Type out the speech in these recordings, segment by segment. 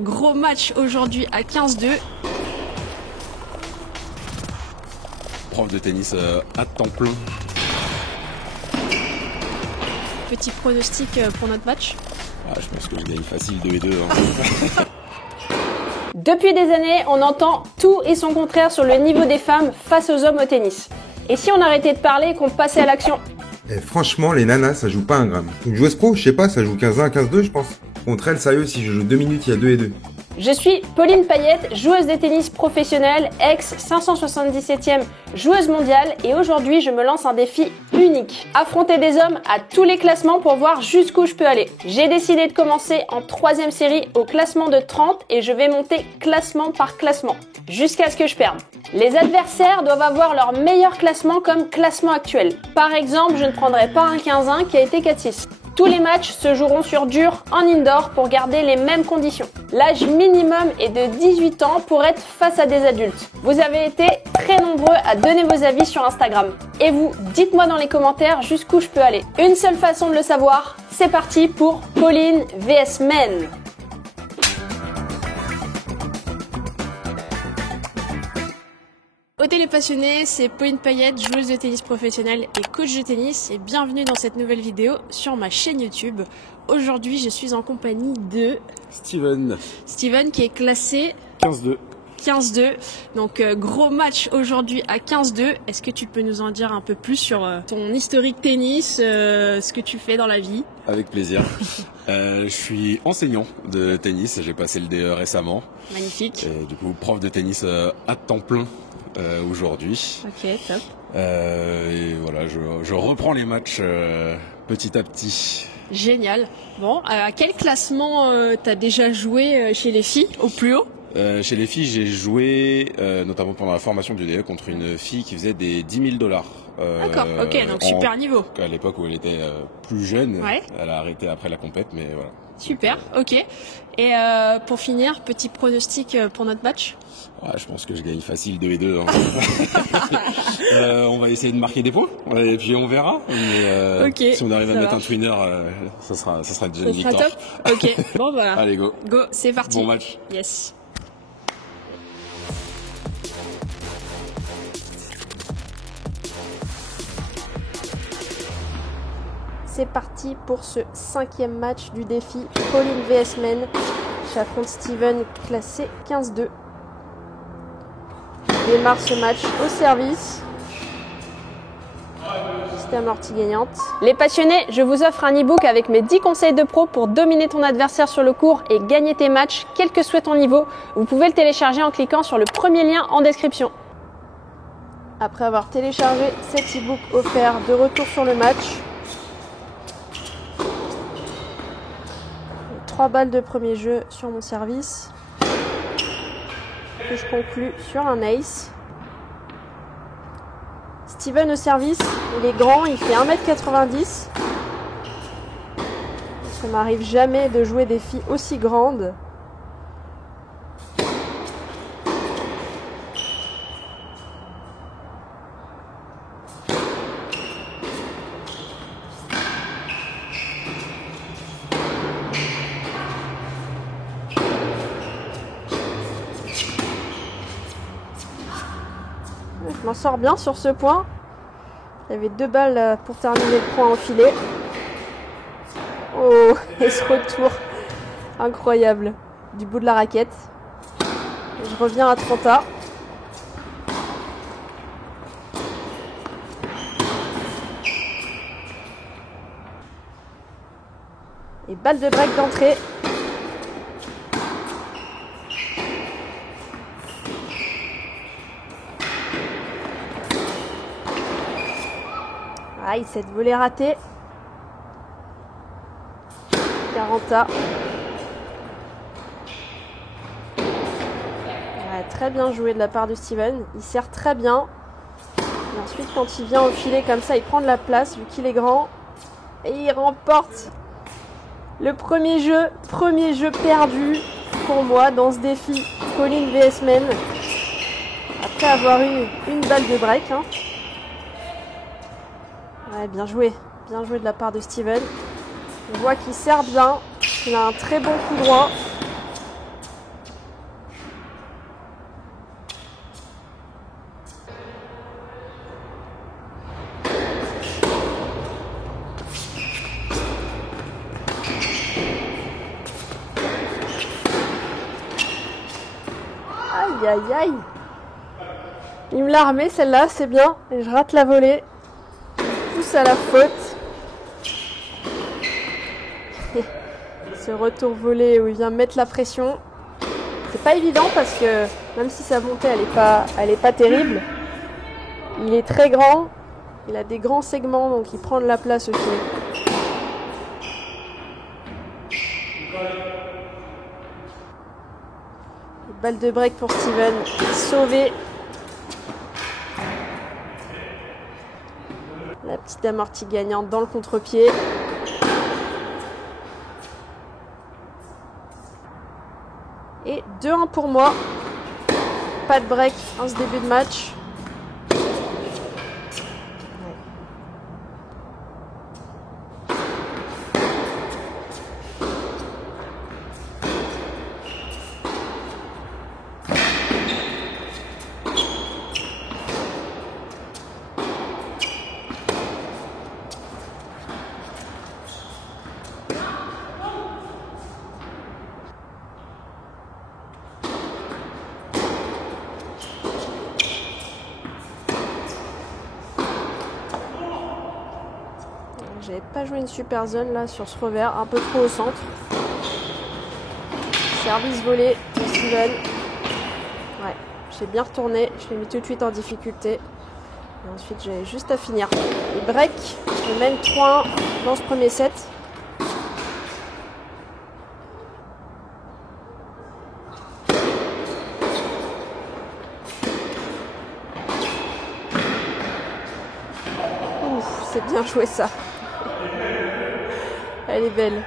Gros match aujourd'hui à 15-2. Prof de tennis à temps plein. Petit pronostic pour notre match. Je pense que je gagne facile 2-2. Hein. Depuis des années, on entend tout et son contraire sur le niveau des femmes face aux hommes au tennis. Et si on arrêtait de parler et qu'on passait à l'action? Franchement, les nanas, ça joue pas un gramme. Une joueuse pro, je sais pas, ça joue 15-1, 15-2, je pense. Contre elle, sérieux, si je joue 2 minutes, il y a 2-2. Je suis Pauline Payette, joueuse de tennis professionnelle, ex-577e joueuse mondiale, et aujourd'hui je me lance un défi unique. Affronter des hommes à tous les classements pour voir jusqu'où je peux aller. J'ai décidé de commencer en 3e série au classement de 30 et je vais monter classement par classement, jusqu'à ce que je perde. Les adversaires doivent avoir leur meilleur classement comme classement actuel. Par exemple, je ne prendrai pas un 15-1 qui a été 4-6. Tous les matchs se joueront sur dur en indoor pour garder les mêmes conditions. L'âge minimum est de 18 ans pour être face à des adultes. Vous avez été très nombreux à donner vos avis sur Instagram. Et vous, dites-moi dans les commentaires jusqu'où je peux aller. Une seule façon de le savoir, c'est parti pour Pauline vs Men. Au Télépassionnés, c'est Pauline Payette, joueuse de tennis professionnelle et coach de tennis, et bienvenue dans cette nouvelle vidéo sur ma chaîne YouTube. Aujourd'hui, je suis en compagnie de Steven qui est classé 15-2. 15-2. Donc gros match aujourd'hui à 15-2. Est-ce que tu peux nous en dire un peu plus sur ton historique tennis, ce que tu fais dans la vie? Avec plaisir. Je suis enseignant de tennis, j'ai passé le DE récemment. Magnifique. Et du coup, prof de tennis à temps plein aujourd'hui. Ok, top. Et voilà, je reprends les matchs petit à petit. Génial. Bon, à quel classement t'as déjà joué chez les filles, au plus haut? Chez les filles, j'ai joué notamment pendant la formation du DE contre une fille qui faisait des $10 000. D'accord, ok, donc super niveau. À l'époque où elle était plus jeune, ouais. Elle a arrêté après la compète, mais voilà. Super, ok. Et pour finir, petit pronostic pour notre match? Je pense que je gagne facile 2-2. Hein. On va essayer de marquer des points et puis on verra. Mais okay, si on arrive à mettre un twinner, ça sera déjà une victoire. Top. Ok, bon voilà. Allez, go. Go, c'est parti. Bon match. Yes. C'est parti pour ce 5e match du défi Pauline vs Men. J'affronte Steven classé 15-2. Je démarre ce match au service. Juste amortie gagnante. Les passionnés, je vous offre un e-book avec mes 10 conseils de pro pour dominer ton adversaire sur le court et gagner tes matchs, quel que soit ton niveau. Vous pouvez le télécharger en cliquant sur le premier lien en description. Après avoir téléchargé cet e-book offert, de retour sur le match. 3 balles de premier jeu sur mon service. Que je conclue sur un ace. Steven au service, il est grand, il fait 1m90. Ça m'arrive jamais de jouer des filles aussi grandes. Je m'en sors bien sur ce point. Il y avait 2 balles pour terminer le point enfilé. Oh, et ce retour incroyable du bout de la raquette. Je reviens à 30A. Et balle de break d'entrée. Aïe, cette volée ratée. 40A. Ouais, très bien joué de la part de Steven. Il sert très bien. Et ensuite, quand il vient au filet comme ça, il prend de la place vu qu'il est grand. Et il remporte le premier jeu perdu pour moi dans ce défi Pauline vs Men. Après avoir eu une balle de break. Hein. Ouais, bien joué de la part de Steven. On voit qu'il sert bien, qu'il a un très bon coup droit. Aïe, aïe, aïe. Il me l'a remis celle-là, c'est bien. Et je rate la volée. Pousse à la faute. Ce retour volé où il vient mettre la pression. C'est pas évident parce que même si sa montée elle est pas terrible, il est très grand. Il a des grands segments donc il prend de la place au filet. Balle de break pour Steven, sauvé. La petite amortie gagnante dans le contre-pied. Et 2-1 pour moi. Pas de break en ce début de match. J'avais pas joué une super zone là sur ce revers, un peu trop au centre. Service volé de Steven. Ouais, j'ai bien retourné, je l'ai mis tout de suite en difficulté. Et ensuite j'ai juste à finir. Et break, je mène 3-1 dans ce premier set. Ouf, c'est bien joué ça. Elle est belle.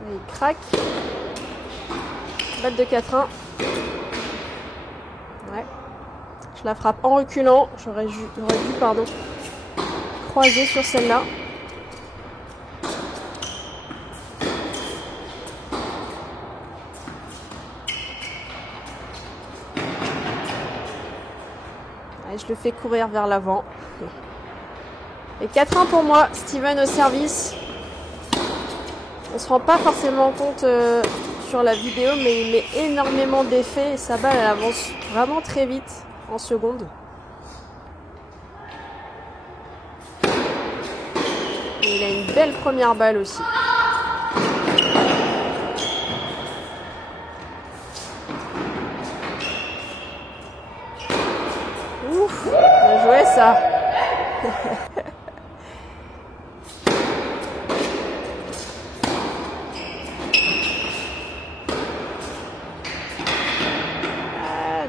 Il craque. Balle de 4-1. Ouais. Je la frappe en reculant. J'aurais dû croiser sur celle-là. Je le fais courir vers l'avant. Et 4-1 pour moi. Steven au service. On ne se rend pas forcément compte sur la vidéo, mais il met énormément d'effets et sa balle elle avance vraiment très vite en secondes. Et il a une belle première balle aussi. Ouf, bien joué ça.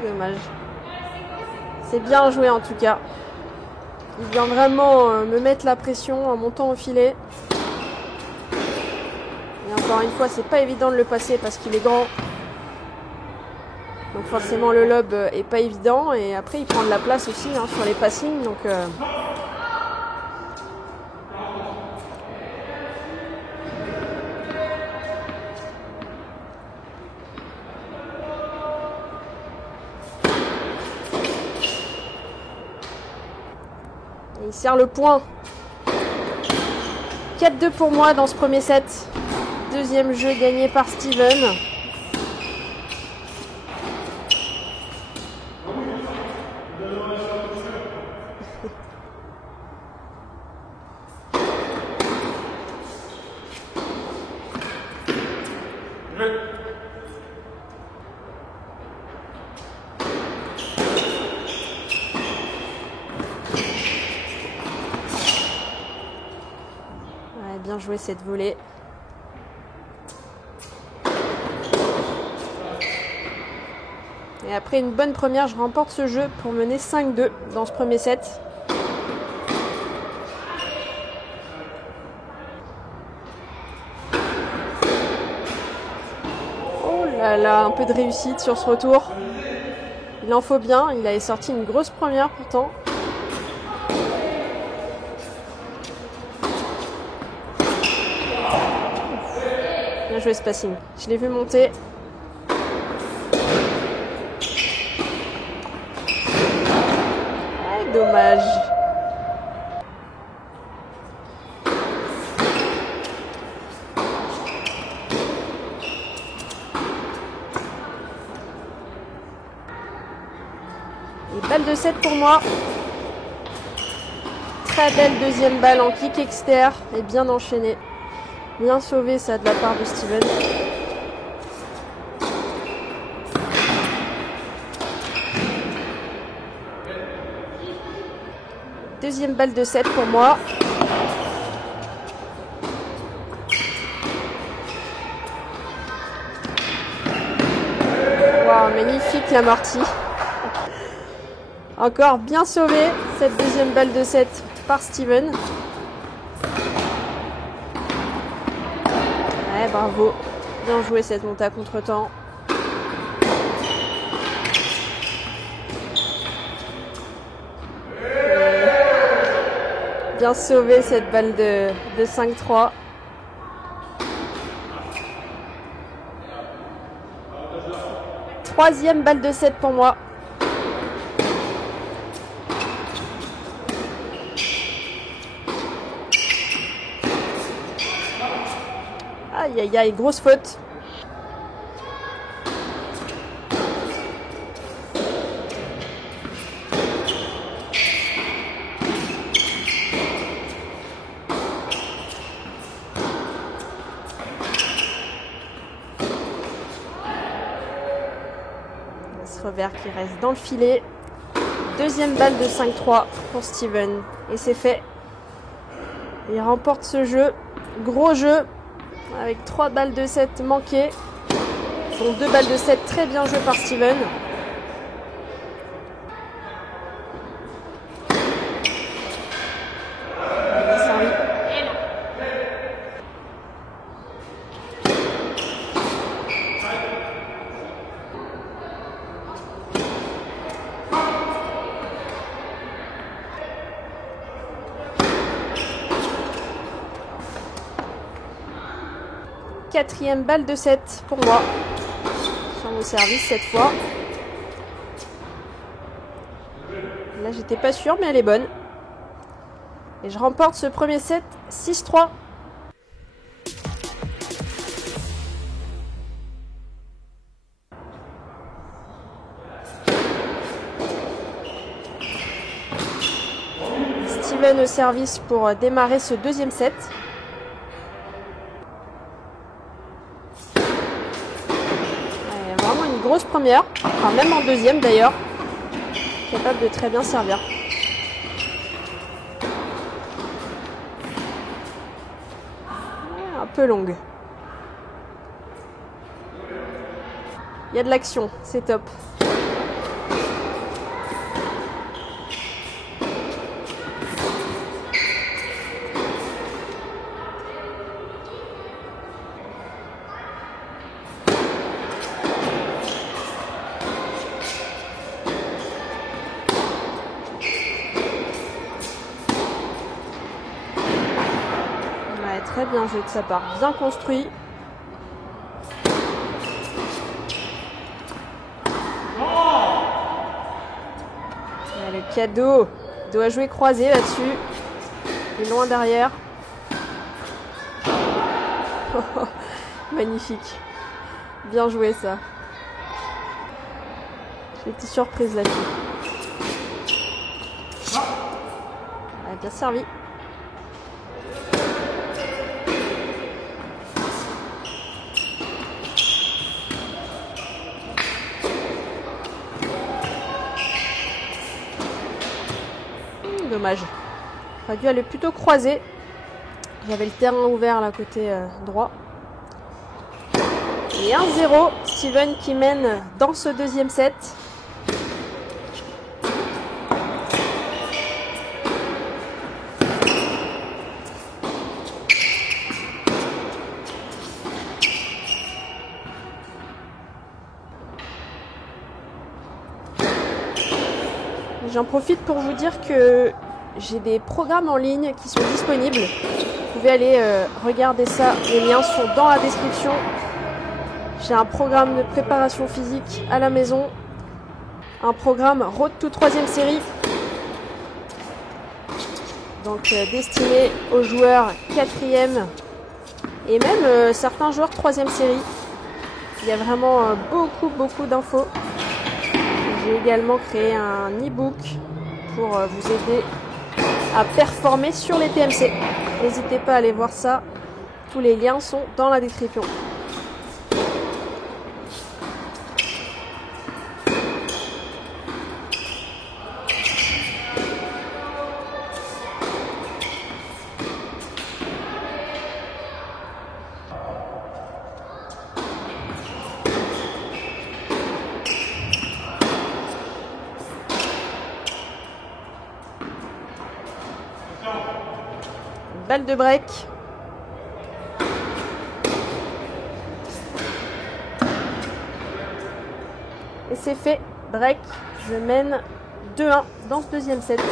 Dommage. C'est bien joué en tout cas. Il vient vraiment me mettre la pression en montant au filet. Et encore une fois, c'est pas évident de le passer parce qu'il est grand. Donc forcément le lob est pas évident. Et après il prend de la place aussi hein, sur les passings. Donc il serre le point. 4-2 pour moi dans ce premier set. Deuxième jeu gagné par Steven. Bien joué cette volée. Et après une bonne première, je remporte ce jeu pour mener 5-2 dans ce premier set. Oh là là, un peu de réussite sur ce retour. Il en faut bien, il avait sorti une grosse première pourtant. Bien joué ce passing. Je l'ai vu monter. Dommage. Et balle de 7 pour moi. Très belle deuxième balle en kick externe et bien enchaînée. Bien sauvé ça de la part de Steven. Deuxième balle de 7 pour moi. Waouh, magnifique l'amorti. Encore bien sauvé cette deuxième balle de 7 par Steven. Ouais, bravo. Bien joué cette montée à contre-temps. Bien sauvé cette balle de 5-3. Troisième balle de 7 pour moi. Aïe aïe aïe, grosse faute. Ce revers qui reste dans le filet. Deuxième balle de 5-3 pour Steven. Et c'est fait. Il remporte ce jeu. Gros jeu. Avec 3 balles de 7 manquées. Donc 2 balles de 7 très bien jouées par Steven. Quatrième balle de 7 pour moi. Sur mon service cette fois. Là j'étais pas sûre mais elle est bonne. Et je remporte ce premier set 6-3. Steven au service pour démarrer ce deuxième set. Grosse première, enfin même en deuxième d'ailleurs, capable de très bien servir. Un peu longue. Il y a de l'action, c'est top. Très bien joué de sa part, bien construit. Et le cadeau doit jouer croisé là-dessus. Et loin derrière. Magnifique. Bien joué ça. J'ai été surprise là-dessus. Bien servi. Dommage. J'aurais dû aller plutôt croiser. J'avais le terrain ouvert là côté droit. Et 1-0. Steven qui mène dans ce deuxième set. J'en profite pour vous dire que j'ai des programmes en ligne qui sont disponibles. Vous pouvez aller regarder ça. Les liens sont dans la description. J'ai un programme de préparation physique à la maison. Un programme Road to 3e série. Donc destiné aux joueurs 4e et même certains joueurs 3e série. Il y a vraiment beaucoup d'infos. J'ai également créé un e-book pour vous aider à performer sur les TMC. N'hésitez pas à aller voir ça. Tous les liens sont dans la description. Balle de break. Et c'est fait. Break. Je mène 2-1 dans ce deuxième set.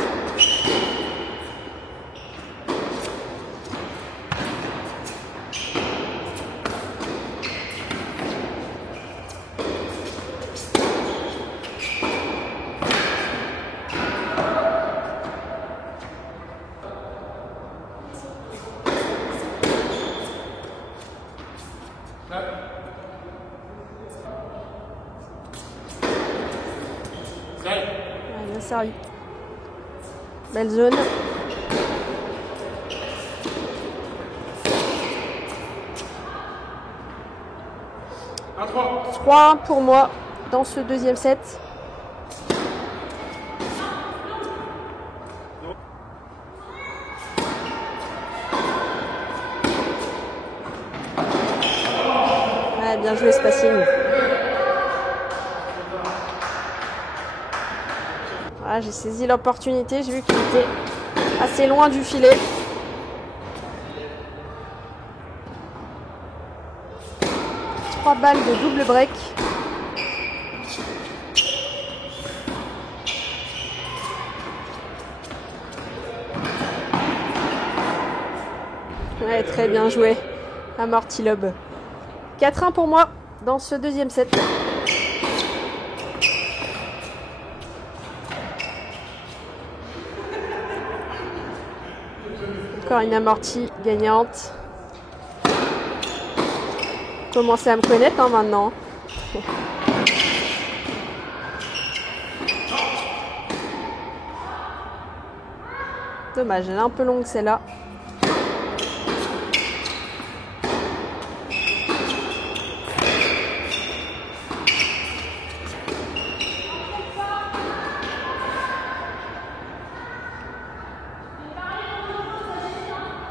Bien servi. Belle zone. Un 3 pour moi dans ce deuxième set. Ouais, bien joué ce passing. Ah, j'ai saisi l'opportunité, j'ai vu qu'il était assez loin du filet. Trois balles de double break. Ouais, très bien joué. Amorti lob. 4-1 pour moi dans ce deuxième set. Encore une amortie gagnante. Commencez à me connaître maintenant. Dommage, elle est un peu longue celle-là.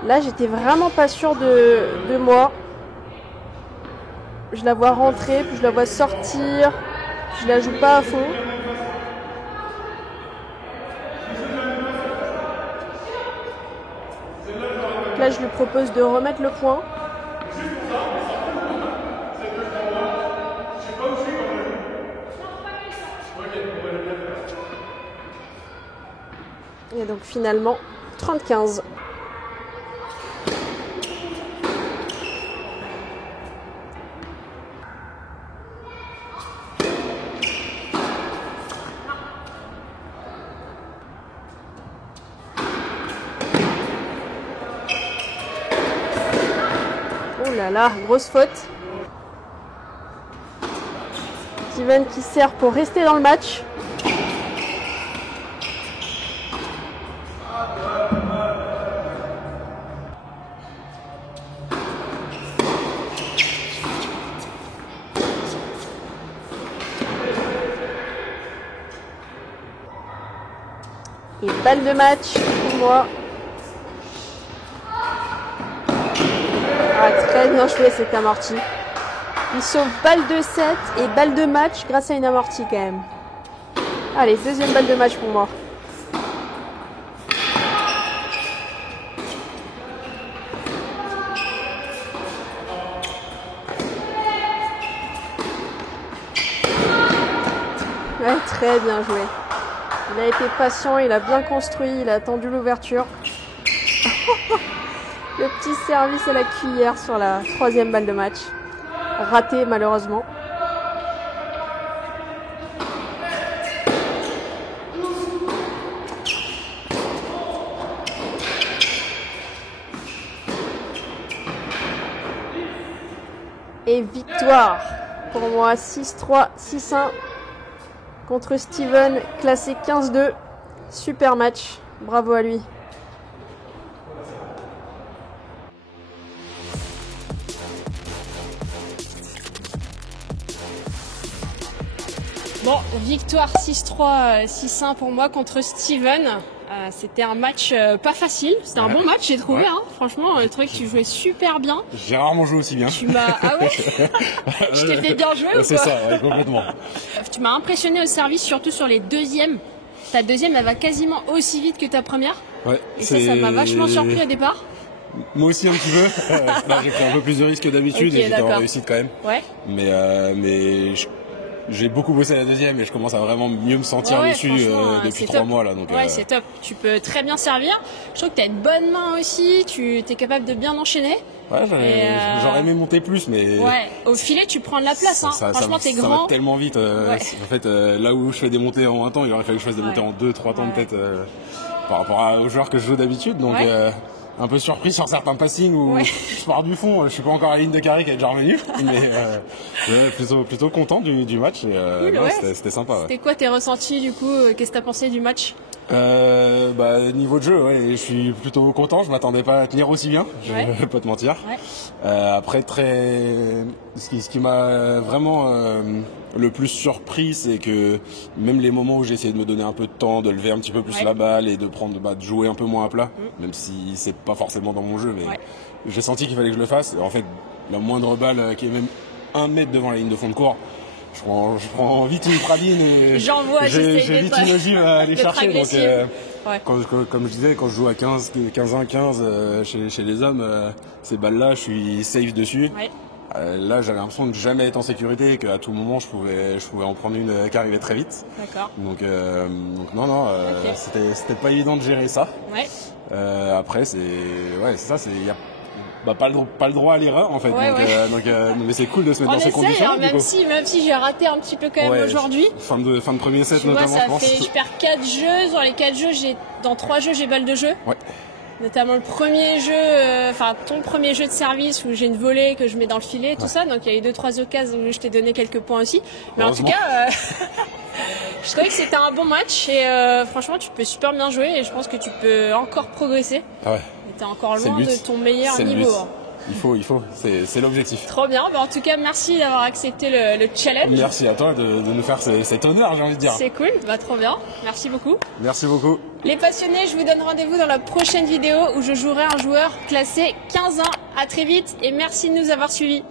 Là, j'étais vraiment pas sûre de moi. Je la vois rentrer, puis je la vois sortir. Je la joue pas à fond. Là, je lui propose de remettre le point. Et donc finalement, 30-15. Oh là là, grosse faute. Steven qui sert pour rester dans le match. Et balle de match pour moi. Ah, très bien joué cet amorti. Il sauve balle de 7 et balle de match grâce à une amortie quand même. Allez, deuxième balle de match pour moi. Ouais, très bien joué. Il a été patient, il a bien construit, il a attendu l'ouverture. Le petit service à la cuillère sur la troisième balle de match. Raté malheureusement. victoire pour moi, 6-3, 6-1 contre Steven, classé 15-2. Super match, bravo à lui. Bon, victoire 6-3, 6-1 pour moi contre Steven. C'était un match pas facile, c'était un bon match, j'ai trouvé. Hein. Franchement, je trouvais que tu jouais super bien. J'ai rarement joué aussi bien. Tu m'as... Ah ouais. Je t'ai fait bien jouer ou quoi? C'est ça, ouais, complètement. Tu m'as impressionné au service, surtout sur les deuxièmes. Ta deuxième, elle va quasiment aussi vite que ta première. Ouais, et ça m'a vachement surpris au départ. Moi aussi un petit peu. Là, j'ai pris un peu plus de risques que d'habitude et j'étais en réussite quand même. Ouais. Mais j'ai beaucoup bossé à la deuxième et je commence à vraiment mieux me sentir dessus depuis 3 mois là. Donc, ouais, c'est top. Tu peux très bien servir. Je trouve que tu as une bonne main aussi. Tu es capable de bien enchaîner. Ouais, j'aurais aimé monter plus, mais... Ouais, au filet, tu prends de la place. Hein. Franchement, t'es grand. Ça va tellement vite. En fait, là où je fais des montées en 1 temps, il aurait fallu que je fasse des montées en 2-3 temps peut-être par rapport aux joueurs que je joue d'habitude. Donc, un peu surpris sur certains passings où je pars du fond. Je suis pas encore à la ligne de carré qui est déjà revenue. Mais plutôt content du match. Et, cool, c'était sympa. C'était quoi tes ressentis du coup? Qu'est-ce que t'as pensé du match? Niveau de jeu, je suis plutôt content. Je m'attendais pas à tenir aussi bien. Je vais pas te mentir. Après, ce qui m'a vraiment le plus surpris, c'est que même les moments où j'ai essayé de me donner un peu de temps, de lever un petit peu plus la balle et de de jouer un peu moins à plat, même si c'est pas forcément dans mon jeu, mais j'ai senti qu'il fallait que je le fasse. Et en fait, la moindre balle qui est même 1 mètre devant la ligne de fond de cours, je prends vite une praline et j'ai vite une ogive à aller chercher. Donc, comme je disais, quand je joue à 15-1-15 chez les hommes, ces balles-là, je suis safe dessus. Là, j'avais l'impression de jamais être en sécurité et qu'à tout moment, je pouvais en prendre une qui arrivait très vite. D'accord. Donc non, c'était pas évident de gérer ça. Après, c'est ça, il y a pas le droit à l'erreur en fait. Mais c'est cool de se mettre dans ces conditions. Hein, même si j'ai raté un petit peu quand même aujourd'hui. Fin de premier set tu notamment, vois, je pense. Je perds 4 jeux. Dans les 4 jeux, dans 3 jeux, j'ai balle de jeu. Notamment le premier jeu, ton premier jeu de service où j'ai une volée que je mets dans le filet, tout ça. Donc il y a eu 2-3 occasions où je t'ai donné quelques points aussi. Mais en tout cas, je trouvais que c'était un bon match et franchement tu peux super bien jouer et je pense que tu peux encore progresser. T'es encore loin de ton meilleur niveau. Il faut, c'est l'objectif. Trop bien, en tout cas merci d'avoir accepté le challenge. Merci à toi de nous faire cet honneur, j'ai envie de dire. C'est cool, trop bien, merci beaucoup. Merci beaucoup. Les passionnés, je vous donne rendez-vous dans la prochaine vidéo où je jouerai un joueur classé 15-1. À très vite et merci de nous avoir suivis.